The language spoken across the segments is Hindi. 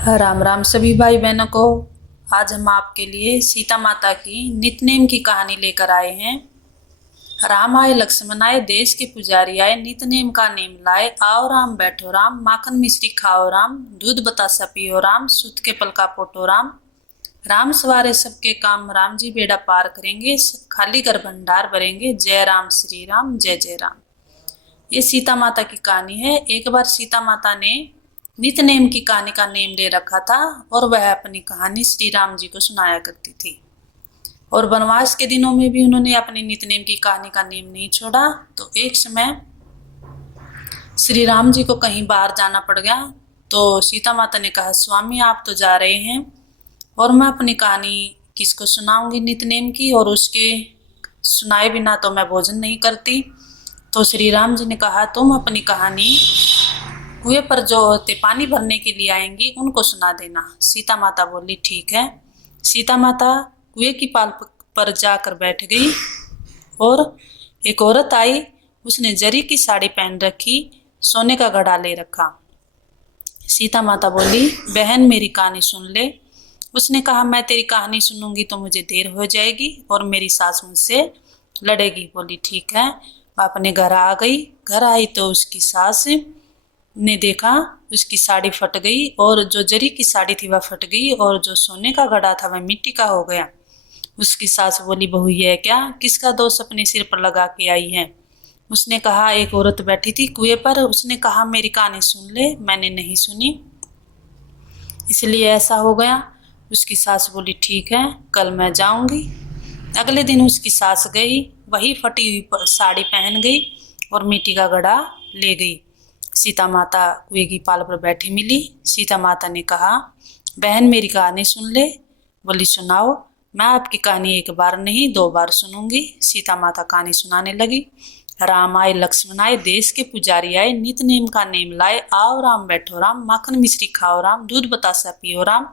राम राम सभी भाई बहनों को। आज हम आपके लिए सीता माता की नित्य की कहानी लेकर आए हैं। राम आए लक्ष्मण आए देश के पुजारी आए, नित नेम का नेम लाए। आओ राम बैठो राम, माखन मिश्री खाओ राम, दूध बतासा पियो राम, सूत के पल का पोटो राम। राम सवारे सबके काम, राम जी बेड़ा पार करेंगे, खाली कर भंडार भरेंगे। जय राम श्री राम, जय जय राम। ये सीता माता की कहानी है। एक बार सीता माता ने नित नेम की कहानी का नेम ले रखा था और वह अपनी कहानी श्री राम जी को सुनाया करती थी। और वनवास के दिनों में भी उन्होंने अपनी नित नेम की कहानी का नेम नहीं छोड़ा। तो एक समय श्री राम जी को कहीं बाहर जाना पड़ गया। तो सीता माता ने कहा, स्वामी आप तो जा रहे हैं और मैं अपनी कहानी किसको सुनाऊंगी नित नेम की, और उसके सुनाए बिना तो मैं भोजन नहीं करती। तो श्री राम जी ने कहा, तुम अपनी कहानी कुएं पर जो औरतें पानी भरने के लिए आएंगी उनको सुना देना। सीता माता बोली, ठीक है। सीता माता कुएं की पाल पर जाकर बैठ गई और एक औरत आई। उसने जरी की साड़ी पहन रखी, सोने का घड़ा ले रखा। सीता माता बोली, बहन मेरी कहानी सुन ले। उसने कहा, मैं तेरी कहानी सुनूंगी तो मुझे देर हो जाएगी और मेरी सास मुझसे लड़ेगी। बोली, ठीक है। वह अपने घर आ गई। घर आई तो उसकी सास ने देखा उसकी साड़ी फट गई, और जो जरी की साड़ी थी वह फट गई, और जो सोने का घड़ा था वह मिट्टी का हो गया। उसकी सास बोली, बहू ये क्या, किसका दोष अपने सिर पर लगा के आई है। उसने कहा, एक औरत बैठी थी कुएं पर, उसने कहा मेरी कहानी सुन ले, मैंने नहीं सुनी इसलिए ऐसा हो गया। उसकी सास बोली, ठीक है, कल मैं जाऊंगी। अगले दिन उसकी सास गई, वही फटी हुई साड़ी पहन गई और मिट्टी का घड़ा ले गई। सीता माता कुएं की पाल पर बैठी मिली। सीता माता ने कहा, बहन मेरी कहानी सुन ले। बोली, सुनाओ। मैं आपकी कहानी एक बार नहीं 2 बार सुनूंगी। सीता माता कहानी सुनाने लगी। राम आए लक्ष्मण आए देश के पुजारी आए, नित नेम का नेम लाए। आओ राम बैठो राम, माखन मिश्री खाओ राम, दूध बतासा पियो राम,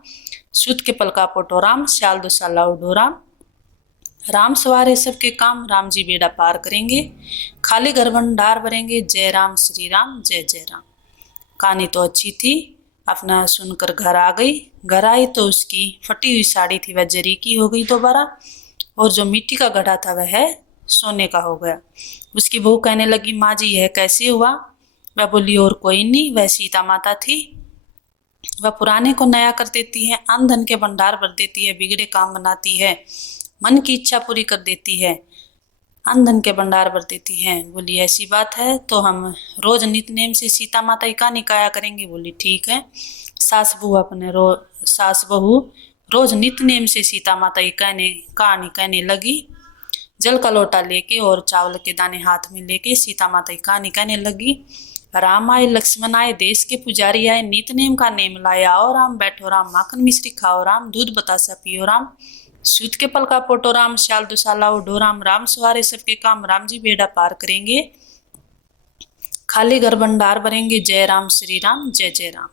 सूत के पल का पोटो राम, श्याल दुसाला उडो राम। राम सवारे सबके काम, राम जी बेड़ा पार करेंगे, खाली घर भंडार भरेंगे। जय राम श्री राम, जय जय राम। कहानी तो अच्छी थी। अपना सुनकर घर आ गई। घर आई तो उसकी फटी हुई साड़ी थी वह जरी की हो गई दोबारा, और जो मिट्टी का घड़ा था वह सोने का हो गया। उसकी बहू कहने लगी, माँ जी यह कैसे हुआ। वह बोली, और कोई नहीं, वह सीता माता थी। वह पुराने को नया कर देती है, अन्न धन के भंडार भर देती है, बिगड़े काम बनाती है, मन की इच्छा पूरी कर देती है, अन्न धन के भंडार भर देती है। बोली, ऐसी बात है तो हम रोज नित नेम से सीता माता की कहानी गाया करेंगे। बोली, ठीक है। सास बहू रोज नित नेम से सीता माता की कहानी कहने लगी। जल का लोटा लेके और चावल के दाने हाथ में लेके सीता माता की कहानी कहने लगी। राम आए लक्ष्मण आए देश के पुजारी आए, नित नेम का नेम लाए। आओ राम बैठो राम, माखन मिश्री खाओ राम, दूध बतासा पियो राम, सूत के पल का पोटो राम, श्याल दुसाला उडो राम। राम सवारे सबके काम, राम जी बेड़ा पार करेंगे, खाली घर भंडार भरेंगे। जय राम श्री राम, जय जय राम।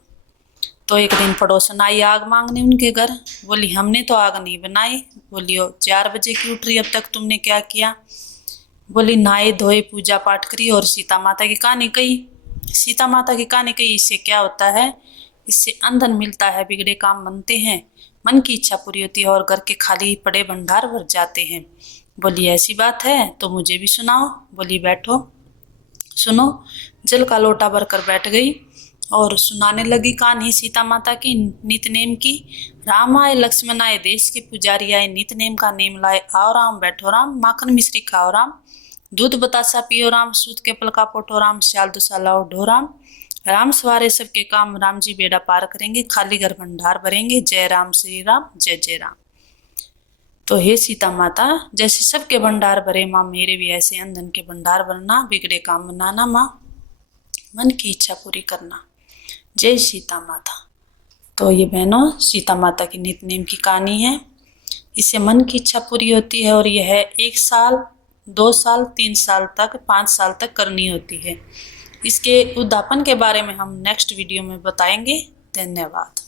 तो एक दिन पड़ोसन आई आग मांगने उनके घर। बोली, हमने तो आग नहीं बनाई। बोली, 4 बजे की उठ रही, अब तक तुमने क्या किया। बोली, नहाए धोए पूजा पाठ करी और सीता माता की कहानी कही। सीता माता की कहानी कही, इससे क्या होता है, इससे अन्न धन मिलता है, बिगड़े काम बनते हैं, मन की इच्छा पूरी होती है और घर के खाली पड़े भंडार भर जाते हैं। बोली, ऐसी बात है तो मुझे भी सुनाओ। बोली, बैठो सुनो। जल का लोटा भरकर बैठ गई और सुनाने लगी कहानी सीता माता की नित नेम की। राम आए लक्ष्मण आए देश के पुजारी आए, नित नेम का नेम लाए। आओ राम बैठो राम, माखन मिश्री खाओ राम, दूध बतासा पियो राम, सूत के पल का पोटो राम, श्याल दुसाला उडो राम। राम सवारे सबके काम, राम जी बेड़ा पार करेंगे, खाली घर भंडार भरेंगे। जय राम श्री राम, जय जय राम। तो हे सीता माता, जैसे सबके भंडार भरे माँ, मेरे भी ऐसे अन्न धन के भंडार भरना, बिगड़े काम बनाना माँ, मन की इच्छा पूरी करना। जय सीता माता। तो ये बहनों, सीता माता की नित नेम की कहानी है। इससे मन की इच्छा पूरी होती है और यह 1 साल 2 साल 3 साल तक 5 साल तक करनी होती है। इसके उद्यापन के बारे में हम नेक्स्ट वीडियो में बताएंगे। धन्यवाद।